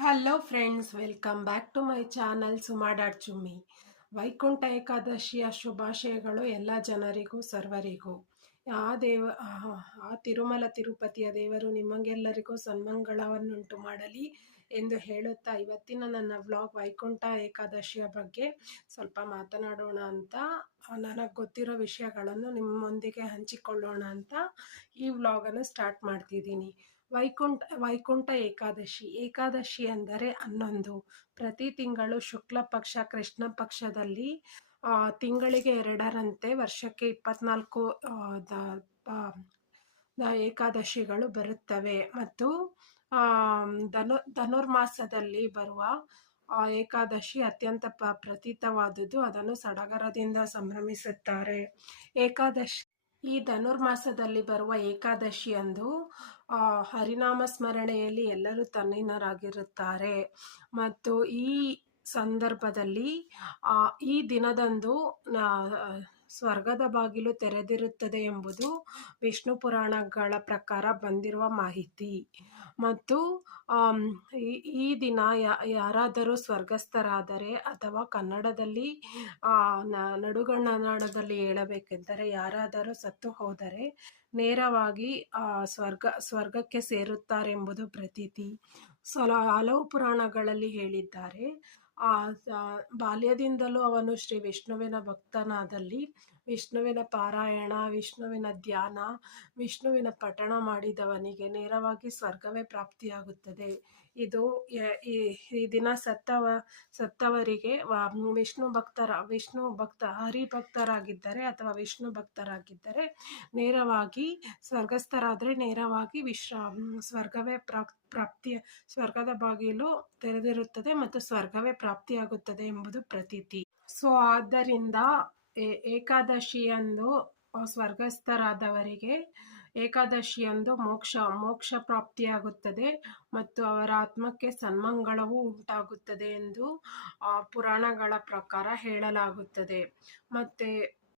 Hello friends, welcome back to my channel ಸುಮಾಡಾಡ್ ಚುಮ್ಮಿ. ವೈಕುಂಠ ಏಕಾದಶಿಯ ಶುಭಾಶಯಗಳು ಎಲ್ಲ ಜನರಿಗೂ ಸರ್ವರಿಗೂ. ಆ ತಿರುಮಲ ತಿರುಪತಿಯ ದೇವರು ನಿಮಗೆಲ್ಲರಿಗೂ ಸನ್ಮಂಗಳವನ್ನುಂಟು ಮಾಡಲಿ ಎಂದು ಹೇಳುತ್ತಾ ಇವತ್ತಿನ ನನ್ನ ವ್ಲಾಗ್ ವೈಕುಂಠ ಏಕಾದಶಿಯ ಬಗ್ಗೆ ಸ್ವಲ್ಪ ಮಾತನಾಡೋಣ ಅಂತ, ನನಗೆ ಗೊತ್ತಿರೋ ವಿಷಯಗಳನ್ನು ನಿಮ್ಮೊಂದಿಗೆ ಹಂಚಿಕೊಳ್ಳೋಣ ಅಂತ ಈ ವ್ಲಾಗನ್ನು ಸ್ಟಾರ್ಟ್ ಮಾಡ್ತಿದ್ದೀನಿ. ವೈಕುಂಠ ಏಕಾದಶಿ ಅಂದರೆ 11. ಪ್ರತಿ ತಿಂಗಳು ಶುಕ್ಲ ಪಕ್ಷ ಕೃಷ್ಣ ಪಕ್ಷದಲ್ಲಿ ತಿಂಗಳಿಗೆ 2ರಂತೆ ವರ್ಷಕ್ಕೆ 24 ಏಕಾದಶಿಗಳು ಬರುತ್ತವೆ. ಮತ್ತು ಧನುರ್ಮಾಸದಲ್ಲಿ ಬರುವ ಏಕಾದಶಿ ಅತ್ಯಂತ ಪ್ರತೀತವಾದುದು. ಅದನ್ನು ಸಡಗರದಿಂದ ಸಂಭ್ರಮಿಸುತ್ತಾರೆ. ಈ ಧನುರ್ಮಾಸದಲ್ಲಿ ಬರುವ ಏಕಾದಶಿಯಂದು ಹರಿನಾಮ ಸ್ಮರಣೆಯಲ್ಲಿ ಎಲ್ಲರೂ ತಲ್ಲೀನರಾಗಿರುತ್ತಾರೆ. ಮತ್ತು ಈ ಸಂದರ್ಭದಲ್ಲಿ ಈ ದಿನದಂದು ಸ್ವರ್ಗದ ಬಾಗಿಲು ತೆರೆದಿರುತ್ತದೆ ಎಂಬುದು ವಿಷ್ಣು ಪುರಾಣಗಳ ಪ್ರಕಾರ ಬಂದಿರುವ ಮಾಹಿತಿ. ಮತ್ತು ಈ ದಿನ ಯಾರಾದರೂ ಸ್ವರ್ಗಸ್ಥರಾದರೆ, ಅಥವಾ ಕನ್ನಡದಲ್ಲಿ ನಡುಗನ್ನಡದಲ್ಲಿ ಹೇಳಬೇಕೆಂದರೆ ಯಾರಾದರೂ ಸತ್ತು ಹೋದರೆ ನೇರವಾಗಿ ಸ್ವರ್ಗಕ್ಕೆ ಸೇರುತ್ತಾರೆಂಬುದು ಪ್ರತೀತಿ. ಹಲವು ಪುರಾಣಗಳಲ್ಲಿ ಹೇಳಿದ್ದಾರೆ. ಬಾಲ್ಯದಿಂದಲೂ ಅವನು ಶ್ರೀ ವಿಷ್ಣುವಿನ ಭಕ್ತನಾದಲ್ಲಿ ವಿಷ್ಣುವಿನ ಪಾರಾಯಣ, ವಿಷ್ಣುವಿನ ಧ್ಯಾನ, ವಿಷ್ಣುವಿನ ಪಠಣ ಮಾಡಿದವನಿಗೆ ನೇರವಾಗಿ ಸ್ವರ್ಗವೇ ಪ್ರಾಪ್ತಿಯಾಗುತ್ತದೆ. ಇದು ಈ ದಿನ ಸತ್ತವರಿಗೆ ಹರಿಭಕ್ತರಾಗಿದ್ದರೆ ಅಥವಾ ವಿಷ್ಣು ಭಕ್ತರಾಗಿದ್ದರೆ ನೇರವಾಗಿ ಸ್ವರ್ಗಸ್ಥರಾದರೆ ನೇರವಾಗಿ ಸ್ವರ್ಗದ ಬಾಗಿಲು ತೆರೆದಿರುತ್ತದೆ ಮತ್ತು ಸ್ವರ್ಗವೇ ಪ್ರಾಪ್ತಿಯಾಗುತ್ತದೆ ಎಂಬುದು ಪ್ರತೀತಿ. ಸೊ ಆದ್ದರಿಂದ ಏಕಾದಶಿಯಂದು ಸ್ವರ್ಗಸ್ಥರಾದವರಿಗೆ ಏಕಾದಶಿಯಂದು ಮೋಕ್ಷ ಪ್ರಾಪ್ತಿಯಾಗುತ್ತದೆ ಮತ್ತು ಅವರ ಆತ್ಮಕ್ಕೆ ಸನ್ಮಂಗಳವೂ ಉಂಟಾಗುತ್ತದೆ ಎಂದು ಪುರಾಣಗಳ ಪ್ರಕಾರ ಹೇಳಲಾಗುತ್ತದೆ. ಮತ್ತು